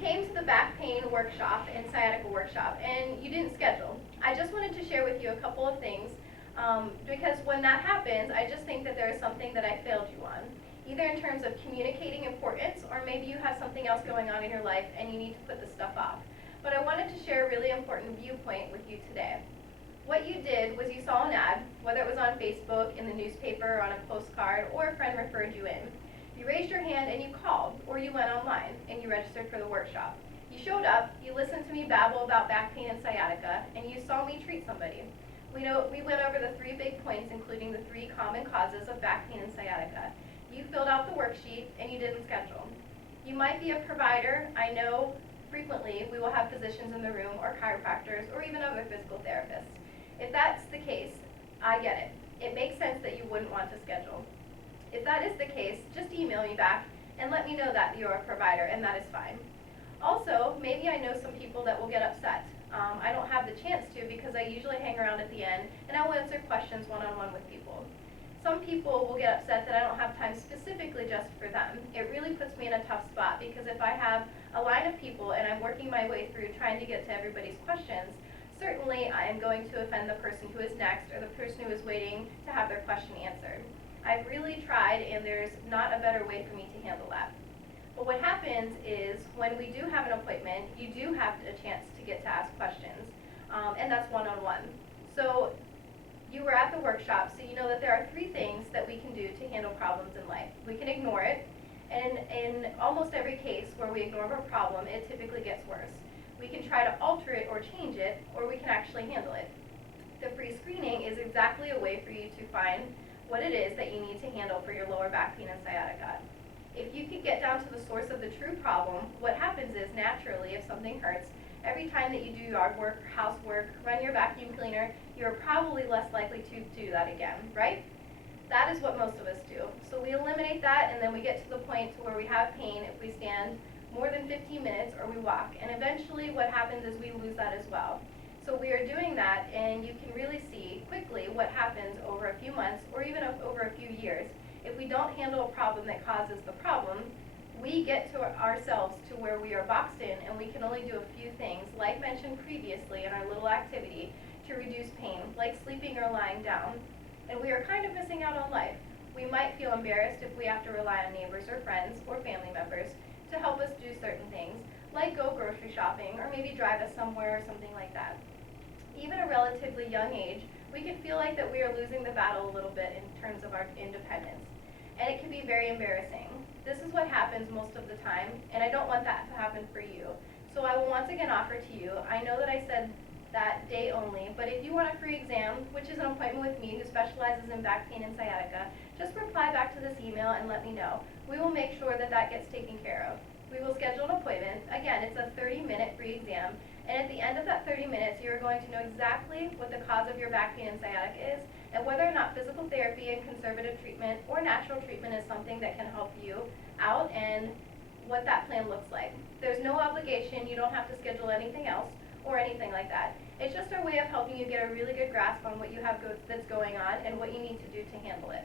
came to the back pain workshop and sciatica workshop, and you didn't schedule. I just wanted to share with you a couple of things, because when that happens, I just think that there is something that I failed you on, either in terms of communicating importance, or maybe you have something else going on in your life and you need to put this stuff off. But I wanted to share a really important viewpoint with you today. What you did was you saw an ad, whether it was on Facebook, in the newspaper, on a postcard, or a friend referred you in. You raised your hand and you called, or you went online and you registered for the workshop. You showed up, you listened to me babble about back pain and sciatica, and you saw me treat somebody. We went over the 3 big points, including the 3 common causes of back pain and sciatica. You filled out the worksheet and you didn't schedule. You might be a provider. I know frequently we will have physicians in the room, or chiropractors, or even other physical therapists. If that's the case, I get it. It makes sense that you wouldn't want to schedule. If that is the case, just email me back and let me know that you're a provider, and that is fine. Also, maybe I know some people that will get upset. I don't have the chance to because I usually hang around at the end and I will answer questions one-on-one with people. Some people will get upset that I don't have time specifically just for them. It really puts me in a tough spot because if I have a line of people and I'm working my way through trying to get to everybody's questions, certainly I am going to offend the person who is next or the person who is waiting to have their question answered. I've really tried, and there's not a better way for me to handle that. But what happens is when we do have an appointment, you do have a chance to get to ask questions, and that's one-on-one. So you were at the workshop, so you know that there are 3 things that we can do to handle problems in life. We can ignore it, and in almost every case where we ignore a problem, it typically gets worse. We can try to alter it or change it, or we can actually handle it. The free screening is exactly a way for you to find what it is that you need to handle for your lower back pain and sciatica. If you could get down to the source of the true problem, what happens is naturally, if something hurts, every time that you do yard work, housework, run your vacuum cleaner, you're probably less likely to do that again, right? That is what most of us do. So we eliminate that, and then we get to the point to where we have pain if we stand more than 15 minutes or we walk. And eventually what happens is we lose that as well. So we are doing that, and you can really see quickly what happens over a few months or even over a few years. If we don't handle a problem that causes the problem, we get to ourselves to where we are boxed in and we can only do a few things, like mentioned previously in our little activity, to reduce pain, like sleeping or lying down. And we are kind of missing out on life. We might feel embarrassed if we have to rely on neighbors or friends or family members to help us do certain things, like go grocery shopping or maybe drive us somewhere or something like that. Even at a relatively young age, we can feel like that we are losing the battle a little bit in terms of our independence. And it can be very embarrassing. This is what happens most of the time, and I don't want that to happen for you. So I will once again offer to you, I know that I said that day only, but if you want a free exam, which is an appointment with me who specializes in back pain and sciatica, just reply back to this email and let me know. We will make sure that that gets taken care of. We will schedule an appointment. Again, it's a 30-minute free exam, and at the end of that 30 minutes, you're going to know exactly what the cause of your back pain and sciatica is, and whether or not physical therapy and conservative treatment or natural treatment is something that can help you out, and what that plan looks like. There's no obligation. You don't have to schedule anything else or anything like that. It's just our way of helping you get a really good grasp on what you have that's going on and what you need to do to handle it.